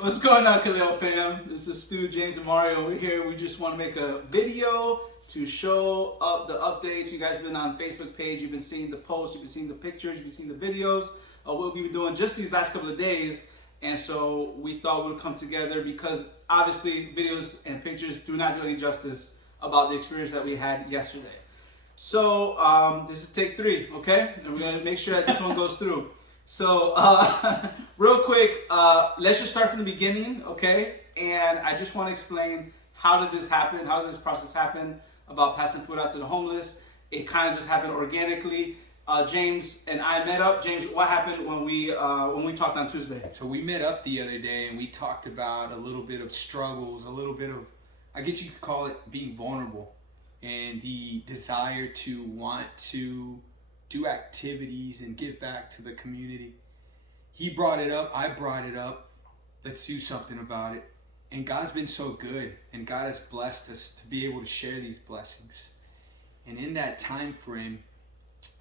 What's going on, Kaleo fam? This is Stu, James, and Mario over here. We just want to make a video to show up the updates. You guys have been on Facebook page. You've been seeing the posts. You've been seeing the pictures. You've been seeing the videos of what we've been doing just these last couple of days. And so we thought we would come together because obviously videos and pictures do not do any justice about the experience that we had yesterday. So this is take 3, okay? And we're gonna make sure that this one goes through. So real quick, let's just start from the beginning, okay? And I just want to explain how did this happen, how did this process happen about passing food out to the homeless. It kind of just happened organically. James and I met up. James, what happened when we talked on Tuesday? So we met up the other day and we talked about a little bit of struggles, a little bit of, I guess you could call it being vulnerable, and the desire to want to do activities and give back to the community. He brought it up, I brought it up. Let's do something about it. And God's been so good, and God has blessed us to be able to share these blessings. And in that time frame,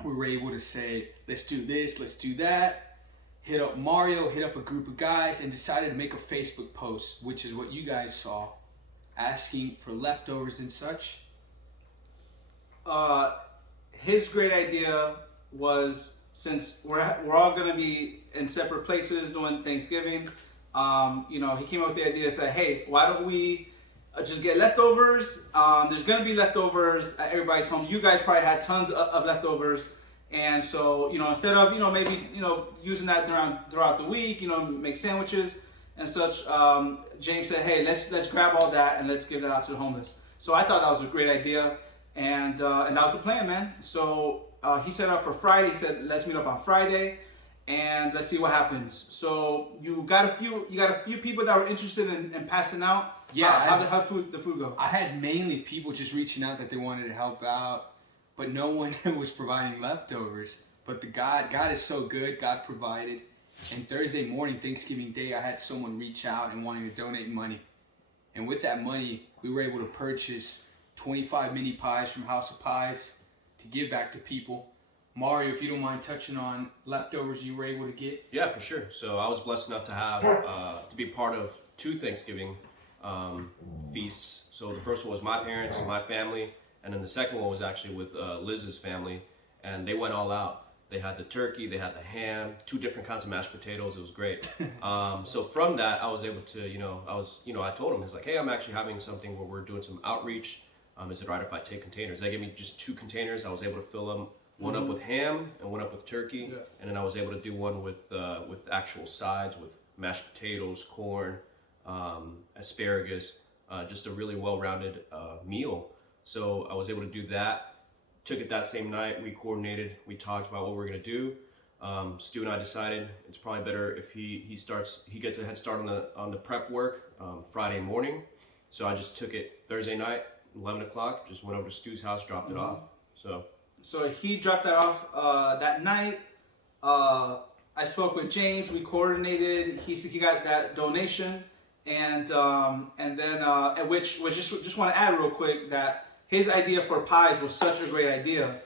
we were able to say, let's do this, let's do that. Hit up Mario, hit up a group of guys, and decided to make a Facebook post, which is what you guys saw, asking for leftovers and such. His great idea was, since we're all gonna be in separate places doing Thanksgiving, he came up with the idea, said, hey, why don't we just get leftovers? There's gonna be leftovers at everybody's home. You guys probably had tons of leftovers, and so instead of maybe using that throughout the week, make sandwiches and such. James said, hey, let's grab all that and let's give that out to the homeless. So I thought that was a great idea. And that was the plan, man. So he set up for Friday. He said, "Let's meet up on Friday, and let's see what happens." So you got a few people that were interested in passing out. Yeah. How did the food go? I had mainly people just reaching out that they wanted to help out, but no one was providing leftovers. But God is so good. God provided. And Thursday morning, Thanksgiving Day, I had someone reach out and wanting to donate money. And with that money, we were able to purchase 25 mini pies from House of Pies to give back to people. Mario, if you don't mind touching on leftovers you were able to get. Yeah, for sure. So I was blessed enough to have to be part of 2 Thanksgiving feasts. So the first one was my parents and my family, and then the second one was actually with Liz's family, and they went all out. They had the turkey, they had the ham, 2 different kinds of mashed potatoes. It was great. So from that, I was able to, I told them, it's like, hey, I'm actually having something where we're doing some outreach. Is it right if I take containers? They gave me just 2 containers. I was able to fill them, one up with ham and one up with turkey. Yes. And then I was able to do one with actual sides, with mashed potatoes, corn, asparagus, just a really well-rounded meal. So I was able to do that. Took it that same night. We coordinated. We talked about what we were gonna do. Stu and I decided it's probably better if he gets a head start on the prep work Friday morning. So I just took it Thursday night, 11 o'clock, just went over to Stu's house, dropped it off. So he dropped that off that night. I spoke with James. We coordinated. He got that donation, and then which just want to add real quick that his idea for pies was such a great idea,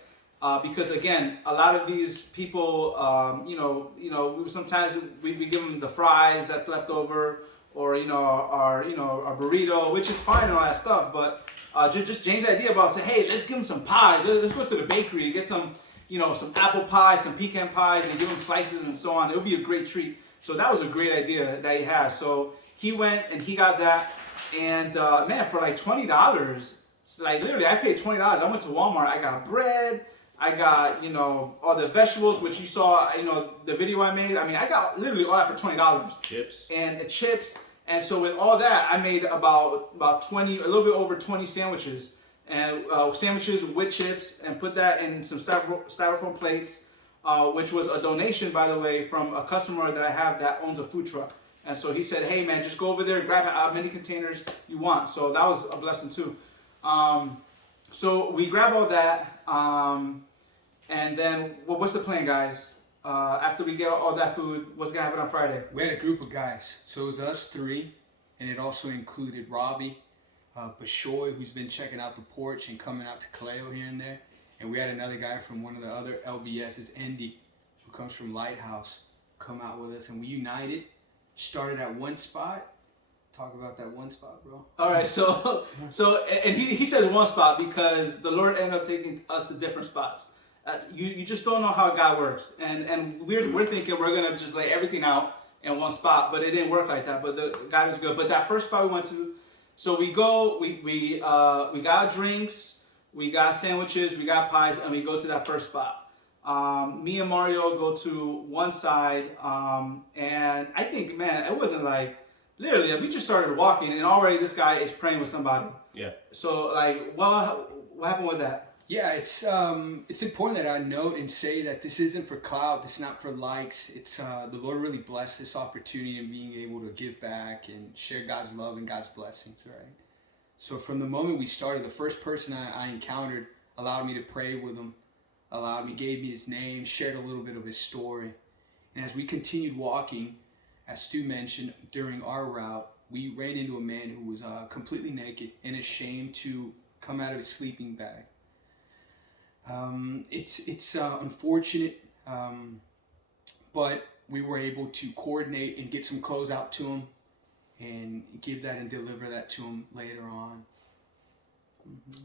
because again, a lot of these people, sometimes we give them the fries that's left over, or our burrito, which is fine and all that stuff, but just James' idea about saying, hey, let's give them some pies. Let's go to the bakery, get some apple pie, some pecan pies, and give them slices and so on. It would be a great treat. So that was a great idea that he has. So he went and he got that, and man, for like $20, so like literally I paid $20. I went to Walmart. I got bread. I got all the vegetables, which you saw the video I made. I mean, I got literally all that for $20. Chips. And chips. And so with all that, I made about 20, a little bit over 20 sandwiches, and sandwiches with chips, and put that in some styrofoam plates, which was a donation, by the way, from a customer that I have that owns a food truck. And so he said, hey man, just go over there and grab how many containers you want. So that was a blessing too. So we grab all that, and then what's the plan, guys? After we get all that food, what's gonna happen on Friday? We had a group of guys. So it was us 3, and it also included Robbie, Bashoy, who's been checking out the porch and coming out to Kaleo here and there. And we had another guy from one of the other LBSs, Andy, who comes from Lighthouse, come out with us. And we united started at one spot. Talk about that one spot, bro. All right, so and he says one spot because the Lord ended up taking us to different spots. You just don't know how God works, and we're thinking we're gonna just lay everything out in one spot, but it didn't work like that. But God is good. But that first spot we went to, so we go, we got drinks, we got sandwiches, we got pies, and we go to that first spot. Me and Mario go to one side, and I think, man, it wasn't like. Literally, we just started walking, and already this guy is praying with somebody. Yeah. So, like, what happened with that? Yeah, it's important that I note and say that this isn't for clout. This is not for likes. It's the Lord really blessed this opportunity and being able to give back and share God's love and God's blessings, right? So from the moment we started, the first person I encountered allowed me to pray with him, gave me his name, shared a little bit of his story. And as we continued walking, as Stu mentioned, during our route, we ran into a man who was completely naked and ashamed to come out of his sleeping bag. It's unfortunate, but we were able to coordinate and get some clothes out to him and give that and deliver that to him later on.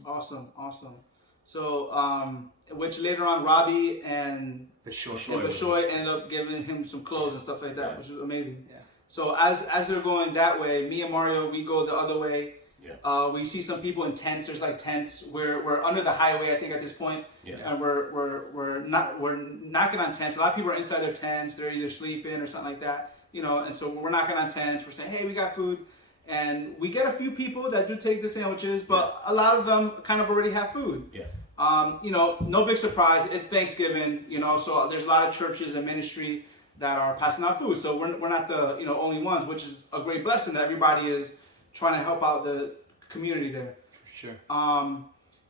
Awesome. So, which later on, Robbie and Bashoy ended up giving him some clothes and stuff like that, which was amazing. Yeah. So as they're going that way, me and Mario, we go the other way. Yeah. We see some people in tents. There's like tents. We're under the highway, I think, at this point. Yeah. And we're knocking on tents. A lot of people are inside their tents. They're either sleeping or something like that, you know. And so we're knocking on tents. We're saying, hey, we got food. And we get a few people that do take the sandwiches, but a lot of them kind of already have food. Yeah. You know, no big surprise. It's Thanksgiving, you know, so there's a lot of churches and ministry that are passing out food. So we're not the only ones, which is a great blessing that everybody is trying to help out the community there. For sure.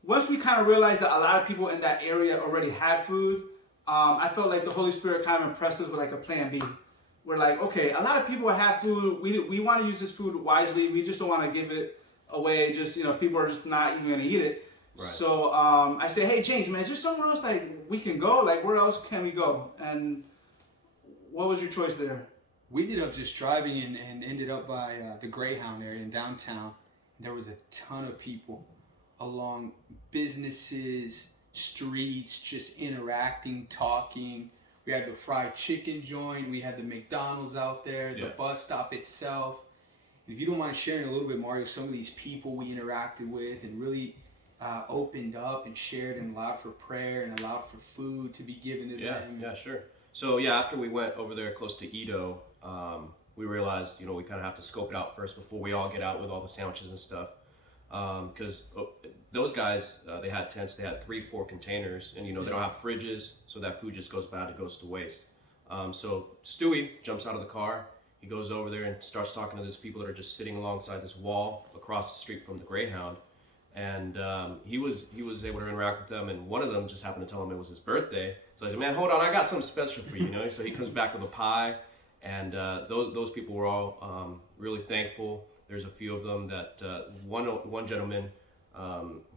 Once we kind of realized that a lot of people in that area already had food, I felt like the Holy Spirit kind of impressed us with like a plan B. We're like, okay, a lot of people have food. We want to use this food wisely. We just don't want to give it away. Just, people are just not even going to eat it. Right. So I say, hey, James, man, is there somewhere else like we can go? Like, where else can we go? And what was your choice there? We ended up just driving and ended up by the Greyhound area in downtown. There was a ton of people along businesses, streets, just interacting, talking. We had the fried chicken joint. We had the McDonald's out there, the bus stop itself. If you don't mind sharing a little bit, Mario, some of these people we interacted with and really opened up and shared and allowed for prayer and allowed for food to be given to them. Yeah, sure. So after we went over there close to EaDo, we realized, we kind of have to scope it out first before we all get out with all the sandwiches and stuff. Because those guys, they had tents, they had 3-4 containers, and they don't have fridges, so that food just goes bad, it goes to waste. So Stewie jumps out of the car, he goes over there and starts talking to these people that are just sitting alongside this wall across the street from the Greyhound, and he was able to interact with them, and one of them just happened to tell him it was his birthday. So I said, man, hold on, I got something special for you, So he comes back with a pie, and those people were all really thankful. There's a few of them that one gentleman,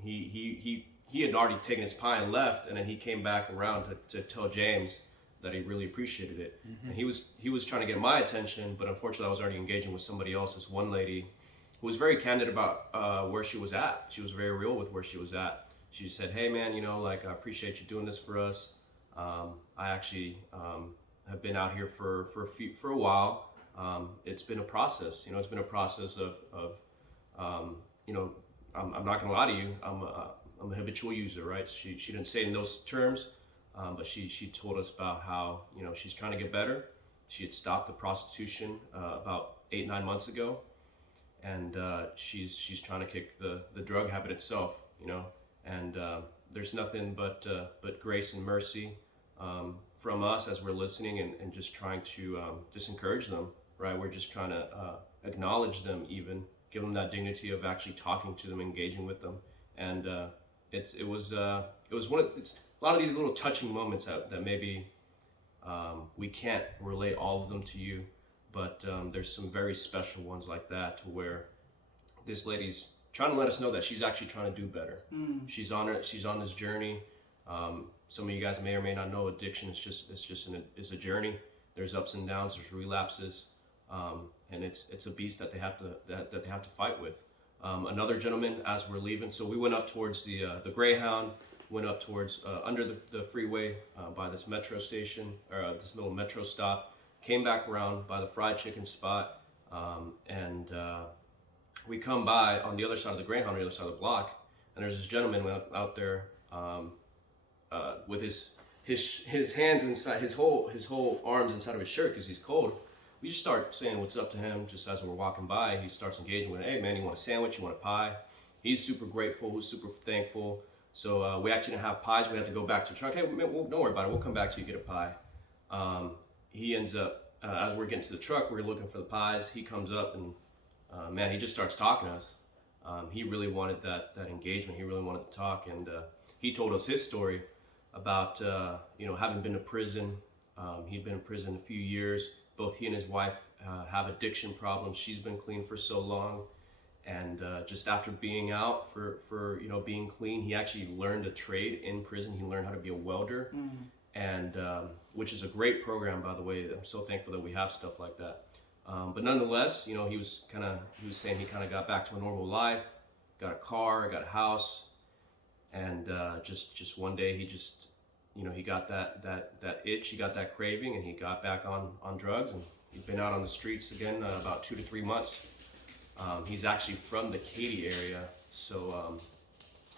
he had already taken his pie and left, and then he came back around to tell James that he really appreciated it. Mm-hmm. And he was trying to get my attention, but unfortunately I was already engaging with somebody else. This one lady who was very candid about where she was at. She was very real with where she was at. She said, hey man, I appreciate you doing this for us. I actually have been out here for a while. It's been a process, it's been a process of I'm not gonna lie to you, I'm a habitual user, right? She didn't say it in those terms, but she told us about how, she's trying to get better. She had stopped the prostitution about 8-9 months ago, and she's trying to kick the drug habit itself, and there's nothing but grace and mercy from us as we're listening and just trying to just encourage them. Right, we're just trying to acknowledge them, even give them that dignity of actually talking to them, engaging with them, and it was a lot of these little touching moments that maybe we can't relate all of them to you, but there's some very special ones like that, to where this lady's trying to let us know that she's actually trying to do better. She's on this journey. Some of you guys may or may not know addiction is just a journey. There's ups and downs. There's relapses. and it's a beast that they have to fight with. Another gentleman, as we're leaving, so we went up towards the Greyhound, went up towards under the freeway by this metro station, or this little metro stop, came back around by the fried chicken spot, and we come by on the other side of the Greyhound, on the other side of the block, and there's this gentleman out there with his hands inside, his whole arms inside of his shirt because he's cold. We just start saying what's up to him just as we're walking by. He starts engaging with, hey man, you want a sandwich? You want a pie? He's super grateful, super thankful. So we actually didn't have pies. We had to go back to the truck. Hey, man, don't worry about it. We'll come back to you, get a pie. He ends up, as we're getting to the truck, we're looking for the pies. He comes up and man, he just starts talking to us. He really wanted that engagement. He really wanted to talk, and he told us his story about having been to prison. He'd been in prison a few years. Both he and his wife have addiction problems. She's been clean for so long, and just after being out for being clean, he actually learned a trade in prison. He learned how to be a welder, and which is a great program, by the way. I'm so thankful that we have stuff like that. But nonetheless, he was saying he kind of got back to a normal life, got a car, got a house, and just one day he just he got that itch, he got that craving, and he got back on drugs, and he's been out on the streets again about 2 to 3 months. He's actually from the Katy area, so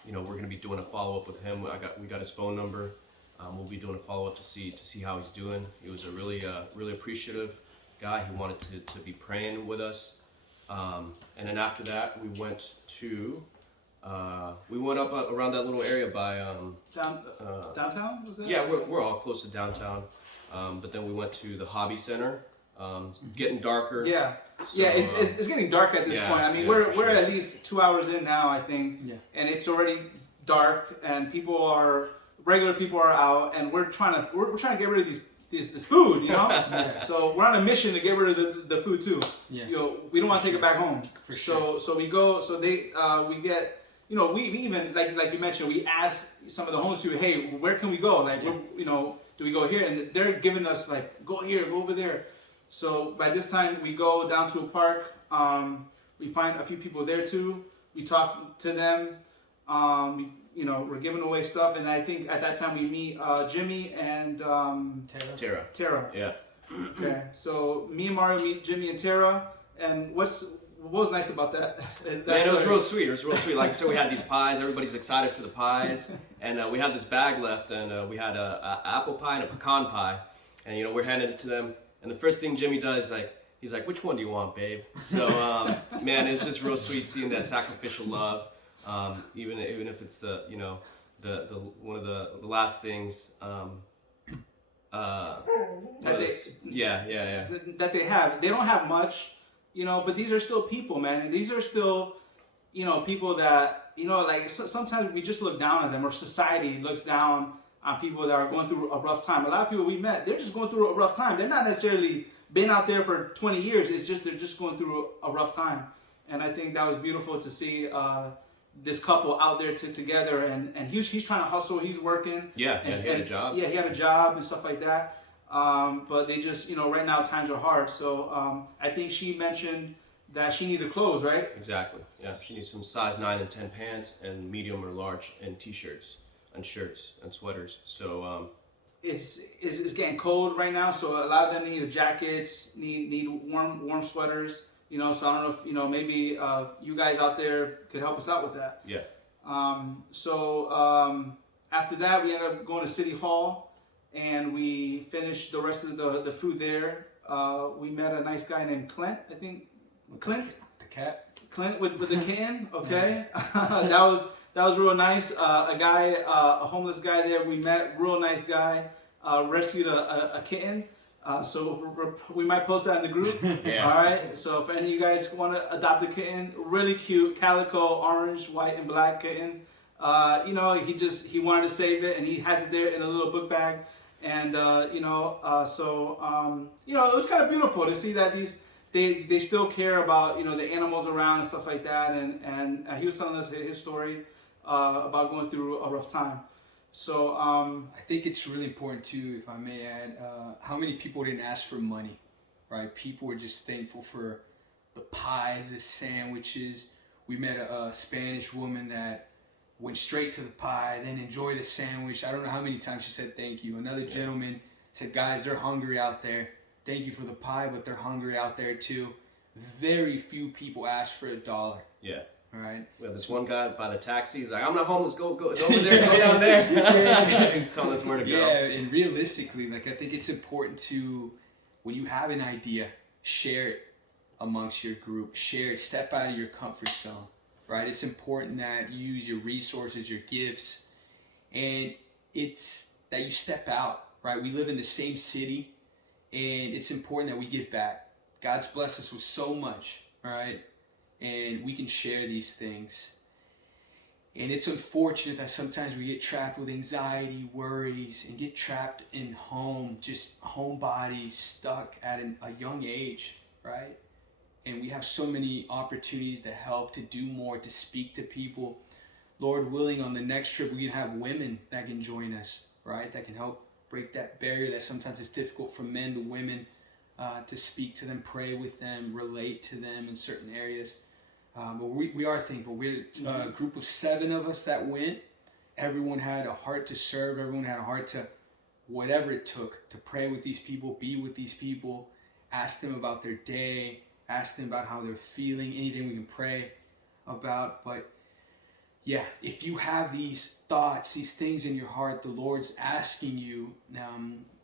we're going to be doing a follow up with him. We got his phone number. We'll be doing a follow up to see how he's doing. He was a really appreciative guy. He wanted to be praying with us, and then after that we went up around that little area by downtown, was that? Yeah, we're all close to downtown, but then we went to the hobby center. It's getting darker. Yeah, So, it's getting dark at this yeah, point. I mean, yeah, we're for sure. at least 2 hours in now, I think, Yeah. and it's already dark, and regular people are out, and we're trying to get rid of this food, Yeah. So we're on a mission to get rid of the food too. Yeah. We don't want to take it back home. For sure. So we go. So we get. We even like you mentioned, we ask some of the homeless people, hey, where can we go? Like, do we go here? And they're giving us like, go here, go over there. So by this time, we go down to a park. We find a few people there too. We talk to them. We're giving away stuff, and I think at that time we meet Jimmy and Tara. Yeah. Okay, so me and Mario meet Jimmy and Tara, and what was nice about that? Man, it was real sweet. It was real sweet. Like, so we had these pies. Everybody's excited for the pies, and we had this bag left, and we had a apple pie and a pecan pie, and we're handing it to them. And the first thing Jimmy does, he's like, "Which one do you want, babe?" So, man, it's just real sweet seeing that sacrificial love, even if it's the one of the last things. That they have. They don't have much, but these are still people, man. And these are still, people that, sometimes we just look down on them, or society looks down on people that are going through a rough time. A lot of people we met, they're just going through a rough time. They're not necessarily been out there for 20 years. It's just, they're just going through a rough time. And I think that was beautiful to see this couple out there together, and he's trying to hustle. He's working. Yeah, he had a job. Yeah, he had a job and stuff like that. But they just, right now times are hard. So I think she mentioned that she needed clothes, right? Exactly. Yeah, she needs some size 9 and 10 pants, and medium or large and t-shirts and shirts and sweaters. So it's getting cold right now, so a lot of them need jackets, need warm sweaters. So I don't know if maybe you guys out there could help us out with that. Yeah. After that, we ended up going to City Hall, and we finished the rest of the food there. We met a nice guy named Clint, I think. Clint? The cat? Clint with the kitten, okay. That was real nice. A homeless guy there we met, real nice guy, rescued a kitten. So we might post that in the group. Yeah. All right. So if any of you guys want to adopt a kitten, really cute, calico, orange, white, and black kitten. He wanted to save it, and he has it there in a little book bag. And it was kind of beautiful to see that they still care about the animals around and stuff like that. And he was telling us his story about going through a rough time. So I think it's really important too, if I may add, how many people didn't ask for money, right? People were just thankful for the pies, the sandwiches. We met a Spanish woman that went straight to the pie, then enjoyed the sandwich. I don't know how many times she said thank you. Another gentleman said, guys, they're hungry out there. Thank you for the pie, but they're hungry out there too. Very few people asked for $1. Yeah. All right. We had this one guy by the taxi. He's like, I'm not homeless. Go over there. Go down there. He's telling us where to go. Yeah, and realistically, like, I think it's important to, when you have an idea, share it amongst your group. Share it. Step out of your comfort zone, right? It's important that you use your resources, your gifts, and it's that you step out, right? We live in the same city, and it's important that we give back. God's blessed us with so much, right? And we can share these things. And it's unfortunate that sometimes we get trapped with anxiety, worries, and get trapped in home, just homebodies, stuck at a young age, right? And we have so many opportunities to help, to do more, to speak to people. Lord willing, on the next trip, we can have women that can join us, right? That can help break that barrier that sometimes is difficult for men to women, to speak to them, pray with them, relate to them in certain areas. But we are thankful. We're a group of 7 of us that went. Everyone had a heart to serve. Everyone had a heart to, whatever it took, to pray with these people, be with these people, ask them about their day, ask them about how they're feeling, anything we can pray about. But yeah, if you have these thoughts, these things in your heart, the Lord's asking you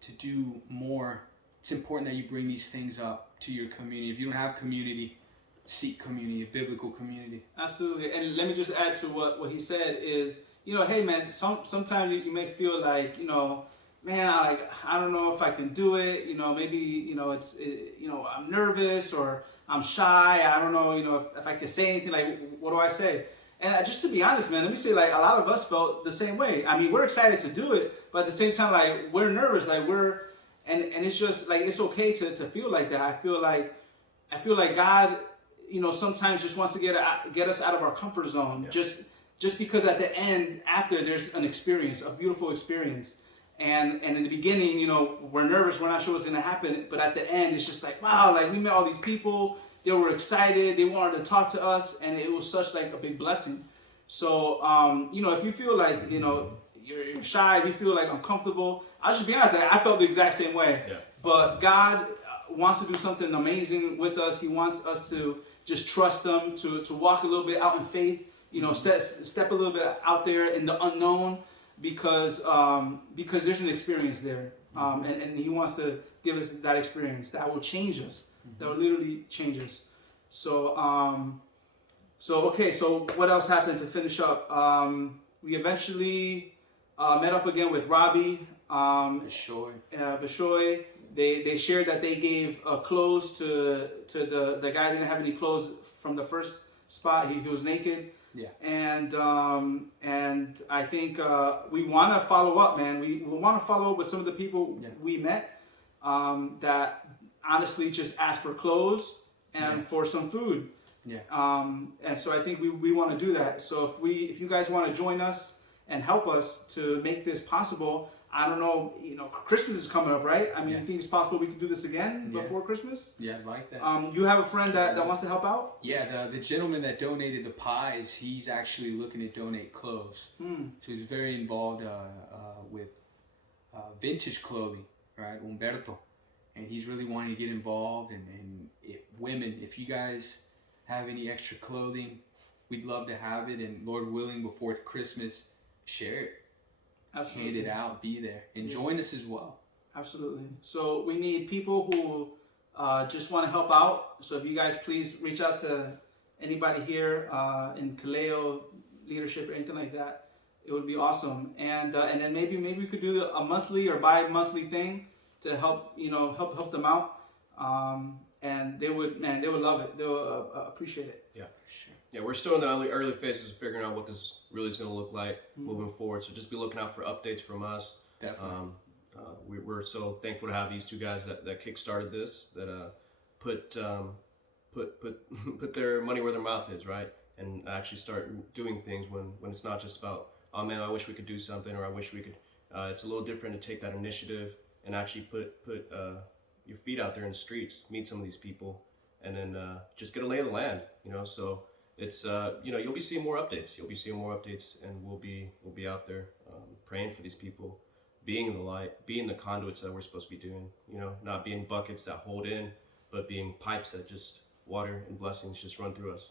to do more. It's important that you bring these things up to your community. If you don't have community, seek community, a biblical community. Absolutely. And let me just add to what he said is, hey man, sometimes you may feel like, man, I don't know if I can do it. Maybe, I'm nervous or I'm shy. I don't know, if I can say anything, like, what do I say? And just to be honest, man, let me say, like, a lot of us felt the same way. I mean, we're excited to do it, but at the same time, like, we're nervous, like and it's just like, it's okay to feel like that. I feel like God, sometimes just wants to get us out of our comfort zone, just because at the end, after, there's an experience, a beautiful experience. And in the beginning, we're nervous, we're not sure what's going to happen, but at the end, it's just like, wow, like, we met all these people, they were excited, they wanted to talk to us, and it was such like a big blessing. So, if you feel like, you're shy, if you feel like uncomfortable, I'll just be honest, I felt the exact same way. Yeah. But God wants to do something amazing with us. He wants us to just trust Him, to walk a little bit out in faith, step a little bit out there in the unknown, because there's an experience there, and He wants to give us that experience that will change us, that will literally change us. So what else happened to finish up? We eventually met up again with Robbie, Bishoy. They shared that they gave clothes to the guy who didn't have any clothes from the first spot. He was naked. Yeah. And I think we want to follow up, man. We want to follow up with some of the people we met that honestly just asked for clothes and for some food. Yeah. And so I think we want to do that. So if you guys want to join us and help us to make this possible, I don't know, Christmas is coming up, right? I mean, I think it's possible we can do this again before Christmas. Yeah, I'd like that. You have a friend that wants to help out? Yeah, the gentleman that donated the pies, he's actually looking to donate clothes. So he's very involved with vintage clothing, right? Umberto. And he's really wanting to get involved. And if you guys have any extra clothing, we'd love to have it. And Lord willing, before Christmas, share it. Absolutely. Hand it out, be there, and join us as well. Absolutely. So we need people who just want to help out. So if you guys please reach out to anybody here in Kaleo leadership or anything like that, it would be awesome. And then maybe we could do a monthly or bi-monthly thing to help help them out. And they would love it. They'll appreciate it. Yeah. Sure. Yeah, we're still in the early phases of figuring out what this really is going to look like moving forward. So just be looking out for updates from us. Definitely. We're so thankful to have these two guys that kick-started this, that put their money where their mouth is, right? And actually start doing things when it's not just about, oh man, I wish we could do something, or I wish we could. It's a little different to take that initiative and actually put your feet out there in the streets, meet some of these people, and then just get a lay of the land. You know, so it's you know, you'll be seeing more updates. You'll be seeing more updates, and we'll be out there praying for these people, being the light, being the conduits that we're supposed to be doing. You know, not being buckets that hold in, but being pipes that just water and blessings just run through us.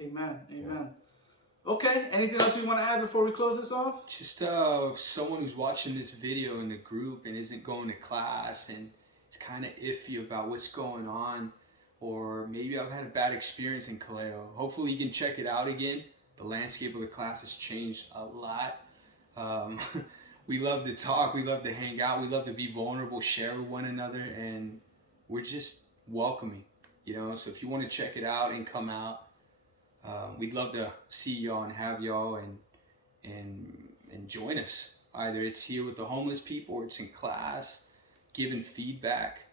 Amen. Amen. Okay. Anything else we want to add before we close this off? Just someone who's watching this video in the group and isn't going to class and is kind of iffy about what's going on, or maybe I've had a bad experience in Kaleo. Hopefully you can check it out again. The landscape of the class has changed a lot. We love to talk, we love to hang out, we love to be vulnerable, share with one another, and we're just welcoming, you know. So if you want to check it out and come out, we'd love to see y'all and have y'all and join us. Either it's here with the homeless people or it's in class, giving feedback.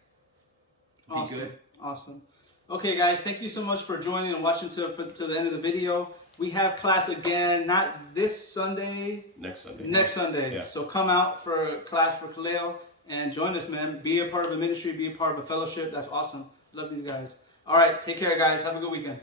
Be Awesome. good. Awesome. Okay, guys, thank you so much for joining and watching to the end of the video. We have class again, not this Sunday. Next Sunday. Next Sunday. Yeah. So come out for class for Kaleo and join us, man. Be a part of a ministry, be a part of a fellowship. That's awesome. Love these guys. All right, take care, guys. Have a good weekend.